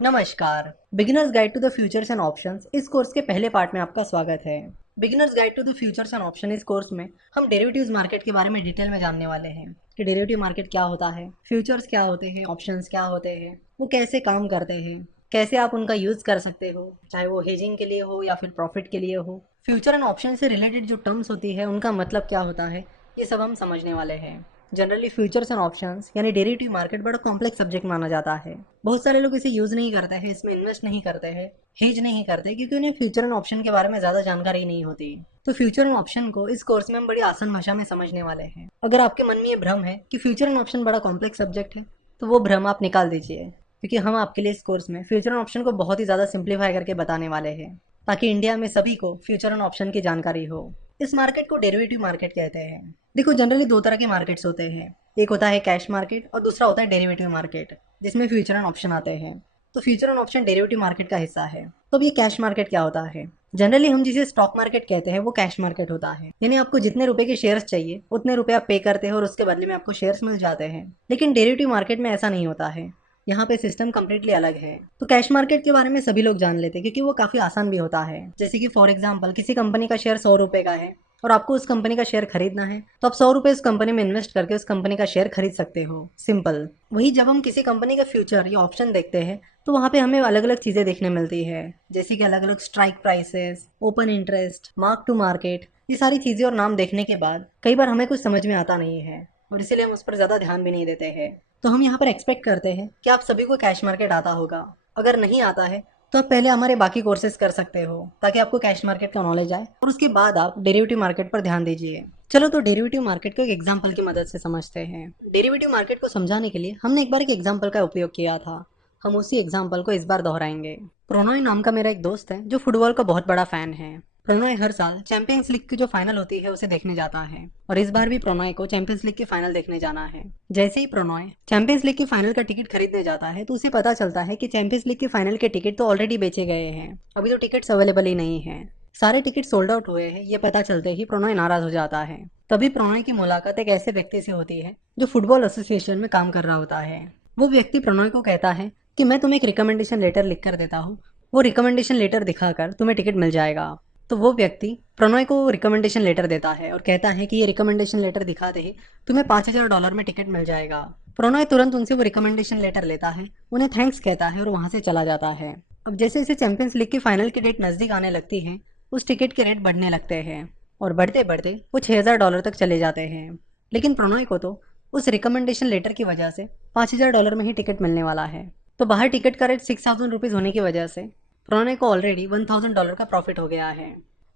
नमस्कार। Beginners guide to the futures and options इस course के पहले पार्ट में आपका स्वागत है। Beginners guide to the futures and option इस कोर्स में हम डेरिवेटिव्स मार्केट के बारे में डिटेल में जानने वाले हैं कि डेरिवेटिव मार्केट क्या होता है, फ्यूचर्स क्या होते हैं, ऑप्शंस क्या होते हैं, वो कैसे काम करते हैं, कैसे आप उनका यूज़ कर सकते हो, चाहे वो हेजिंग के लिए हो या फिर प्रॉफिट के लिए हो। फ्यूचर एंड ऑप्शन से रिलेटेड जो टर्म्स होती है उनका मतलब क्या होता है, ये सब हम समझने वाले हैं। जनरली फ्यूचर्स एंड ऑप्शंस यानी डेरिवेटिव मार्केट बड़ा कॉम्प्लेक्स सब्जेक्ट माना जाता है। बहुत सारे लोग इसे यूज़ नहीं करते हैं, इसमें इन्वेस्ट नहीं करते हैं, हेज नहीं करते, क्योंकि उन्हें फ्यूचर एंड ऑप्शन के बारे में ज़्यादा जानकारी नहीं होती। तो फ्यूचर एंड ऑप्शन को इस कोर्स में हम बड़ी आसान भाषा में समझने वाले हैं। अगर आपके मन में ये भ्रम है कि फ्यूचर एंड ऑप्शन बड़ा कॉम्प्लेक्स सब्जेक्ट है, तो वो भ्रम आप निकाल दीजिए, क्योंकि हम आपके लिए इस कोर्स में फ्यूचर एंड ऑप्शन को बहुत ही ज़्यादा सिंप्लीफाई करके बताने वाले हैं, ताकि इंडिया में सभी को फ्यूचर एंड ऑप्शन की जानकारी हो। इस मार्केट को डेरिवेटिव मार्केट कहते हैं। देखो, जनरली दो तरह के मार्केट्स होते हैं। एक होता है कैश मार्केट और दूसरा होता है डेरिवेटिव मार्केट, जिसमें फ्यूचर एंड ऑप्शन आते हैं। तो future and option derivative market का हिस्सा है। तो अब ये कैश मार्केट क्या होता है? जनरली हम जिसे स्टॉक मार्केट कहते हैं वो कैश मार्केट होता है, यानी आपको जितने रुपए के शेयर्स चाहिए उतने रुपए आप पे करते हैं और उसके बदले में आपको शेयर्स मिल जाते हैं। लेकिन डेरिवेटिव मार्केट में ऐसा नहीं होता है। यहाँ पे सिस्टम कम्प्लीटली अलग है। तो कैश मार्केट के बारे में सभी लोग जान लेते हैं, क्योंकि वो काफ़ी आसान भी होता है। जैसे कि फॉर एग्जांपल किसी कंपनी का शेयर 100 रुपए का है और आपको उस कंपनी का शेयर खरीदना है, तो आप 100 रुपए उस कंपनी में इन्वेस्ट करके उस कंपनी का शेयर खरीद सकते हो। सिंपल। वही जब हम किसी कंपनी का फ्यूचर या ऑप्शन देखते हैं, तो वहाँ पे हमें अलग अलग चीज़ें देखने मिलती है, जैसे कि अलग अलग strike prices, open interest, mark to market. ये सारी चीज़ें और नाम देखने के बाद कई बार हमें कुछ समझ में आता नहीं है, और इसीलिए हम उस पर ज़्यादा ध्यान भी नहीं देते हैं। तो हम यहाँ पर एक्सपेक्ट करते हैं कि आप सभी को कैश मार्केट आता होगा। अगर नहीं आता है तो आप पहले हमारे बाकी कोर्सेज कर सकते हो, ताकि आपको कैश मार्केट का नॉलेज आए, और उसके बाद आप डेरिवेटिव मार्केट पर ध्यान दीजिए। चलो, तो डेरिवेटिव मार्केट को एक एग्जांपल की मदद से समझते हैं। डेरिवेटिव मार्केट को समझाने के लिए हमने एक बार एक एग्जांपल का उपयोग किया था। हम उसी एग्जांपल को इस बार दोहराएंगे। प्रोनोय नाम का मेरा एक दोस्त है जो फुटबॉल का बहुत बड़ा फैन है। प्रणॉय हर साल चैंपियंस लीग की जो फाइनल होती है उसे देखने जाता है, और इस बार भी प्रणॉय को चैंपियंस लीग की फाइनल देखने जाना है। जैसे ही प्रणॉय चैंपियंस लीग की फाइनल का टिकट खरीदने जाता है, तो उसे पता चलता है कि चैंपियंस लीग की फाइनल के टिकट तो ऑलरेडी बेचे गए हैं, अभी तो टिकट्स अवेलेबल ही नहीं है। सारे टिकट सोल्ड आउट हुए हैं, ये पता चलते ही प्रणॉय नाराज हो जाता है। तभी प्रणॉय की मुलाकात एक ऐसे व्यक्ति से होती है जो फुटबॉल एसोसिएशन में काम कर रहा होता है। वो व्यक्ति प्रणॉय को कहता है कि मैं तुम्हें एक रिकमेंडेशन लेटर लिख कर देता हूँ, वो रिकमेंडेशन लेटर दिखाकर तुम्हें टिकट मिल जाएगा। तो वो व्यक्ति प्रणॉय को रिकमेंडेशन लेटर देता है और कहता है कि ये रिकमेंडेशन लेटर दिखाते ही तुम्हें $5000 में टिकट मिल जाएगा। प्रणॉय तुरंत उनसे वो रिकमेंडेशन लेटर लेता है, उन्हें थैंक्स कहता है और वहां से चला जाता है। अब जैसे जैसे चैंपियंस लीग की फाइनल की डेट नज़दीक आने लगती है, उस टिकट के रेट बढ़ने लगते हैं, और बढ़ते बढ़ते वो $6000 तक चले जाते हैं। लेकिन प्रणॉय को तो उस रिकमेंडेशन लेटर की वजह से $5000 में ही टिकट मिलने वाला है। तो बाहर टिकट का रेट ₹6000 होने की वजह से प्रणॉय को ऑलरेडी $1000 का प्रॉफिट हो गया है।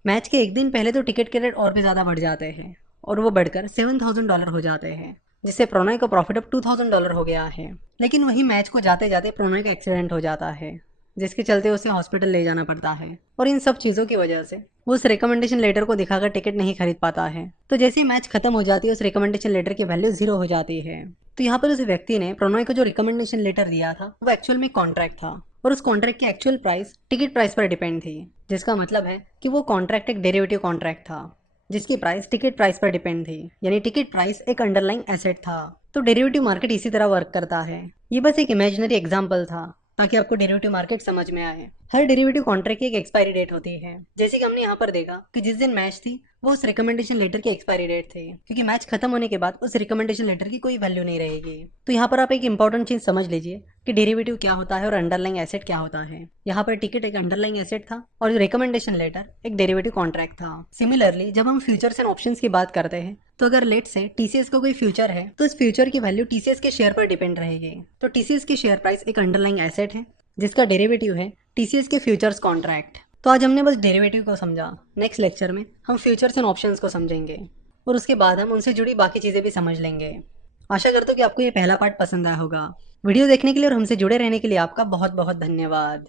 मैच के एक दिन पहले तो टिकट के रेट और भी ज़्यादा बढ़ जाते हैं, और वो बढ़कर $7000 हो जाते हैं, जिससे प्रणॉय का प्रॉफिट अब $2000 हो गया है। लेकिन वही मैच को जाते जाते प्रणॉय का एक्सीडेंट हो जाता है, जिसके चलते उसे हॉस्पिटल ले जाना पड़ता है, और इन सब चीज़ों की वजह से वो उस रिकमेंडेशन लेटर को दिखाकर टिकट नहीं खरीद पाता है। तो जैसे ही मैच खत्म हो जाती है, उस रिकमेंडेशन लेटर की वैल्यू 0 हो जाती है। तो यहाँ पर उस व्यक्ति ने प्रणॉय को जो रिकमेंडेशन लेटर दिया था वो एक्चुअल में कॉन्ट्रैक्ट था, और उस कॉन्ट्रैक्ट की एक्चुअल प्राइस टिकट प्राइस पर डिपेंड थी, जिसका मतलब है कि वो कॉन्ट्रैक्ट एक डेरिवेटिव कॉन्ट्रैक्ट था, जिसकी प्राइस टिकट प्राइस पर डिपेंड थी, यानी टिकट प्राइस एक अंडरलाइंग एसेट था। तो डेरिवेटिव मार्केट इसी तरह वर्क करता है। ये बस एक इमेजिनरी एग्जाम्पल था, ताकि आपको डेरिवेटिव मार्केट समझ में आए। हर डेरिवेटिव कॉन्ट्रैक्ट की एक एक्सपायरी डेट होती है। जैसे कि हमने यहाँ पर देखा कि जिस दिन मैच थी वो उस रिकमेंडेशन लेटर की एक्सपायरी डेट थी, क्योंकि मैच खत्म होने के बाद उस रिकमेंडेशन लेटर की कोई वैल्यू नहीं रहेगी। तो यहाँ पर आप एक इंपॉर्टेंट चीज समझ लीजिए कि डेरिवेटिव क्या होता है और अंडरलाइंग एसेट क्या होता है। यहाँ पर टिकट एक अंडरलाइंग एसेट था और रिकमेंडेशन लेटर एक डेरिवेटिव कॉन्ट्रैक्ट था। सिमिलरली जब हम फ्यूचर्स एंड ऑप्शंस की बात करते हैं, तो अगर लेट से टीसीएस का कोई फ्यूचर है, तो इस फ्यूचर की वैल्यू टीसीएस के शेयर पर डिपेंड रहेगी। तो टीसीएस की शेयर प्राइस एक अंडरलाइंग एसेट है, जिसका डेरिवेटिव है टीसीएस के फ्यूचर्स कॉन्ट्रैक्ट। तो आज हमने बस डेरिवेटिव को समझा। नेक्स्ट लेक्चर में हम फ्यूचर्स एंड ऑप्शंस को समझेंगे, और उसके बाद हम उनसे जुड़ी बाकी चीज़ें भी समझ लेंगे। आशा करता हूँ कि आपको ये पहला पार्ट पसंद आया होगा। वीडियो देखने के लिए और हमसे जुड़े रहने के लिए आपका बहुत बहुत धन्यवाद।